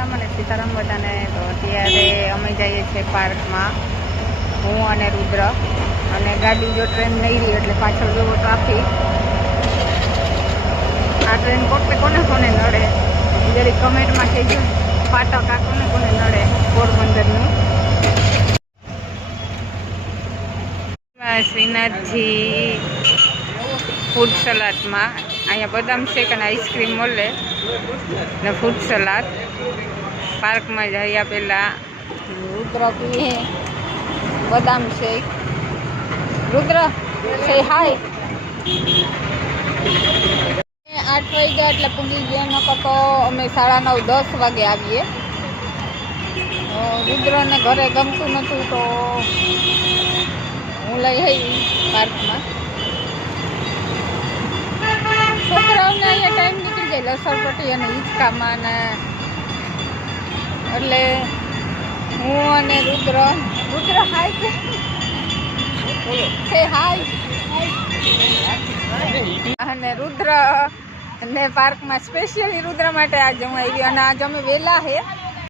રામ અને સીતારામ બધાને. તો અત્યારે અમે જઈએ છીએ પાર્કમાં, હું અને રુદ્ર. અને ગાડી જો ટ્રેન નહીં રહી એટલે પાછળ જેવો ટ્રાફિક. આ ટ્રેન કોને કોને નડે જરી કમેન્ટમાં કહેજો. ફાટક આ કોને કોને નડે પોરબંદરનું. શ્રીનાથજી ફૂડ સલાડમાં અહીંયા બદામ શેક અને આઈસ્ક્રીમ મળે ને ફ્રૂટ સલાડ. પાર્કમાં જઈએ પહેલાં રુદ્ર પીએ બદામ શેક. રુદ્ર સે હાય. 8 વાગ્યા એટલે પૂગી ગયા, નકર તો અમે 9:30-10 વાગે આવીએ. રુદ્રને ઘરે ગમતું નહોતું તો હું લઈ આવી પાર્કમાં. છોકરાઓને અહીંયા ટાઈમ નીકળી જાય લસરપટ્ટી અને હિંચકામાં ને, એટલે હું અને રુદ્ર હાય છે હાય અને રુદ્ર અને પાર્કમાં સ્પેશિયલી રુદ્ર માટે આજે હું આવી. અને આજે અમે વહેલા છે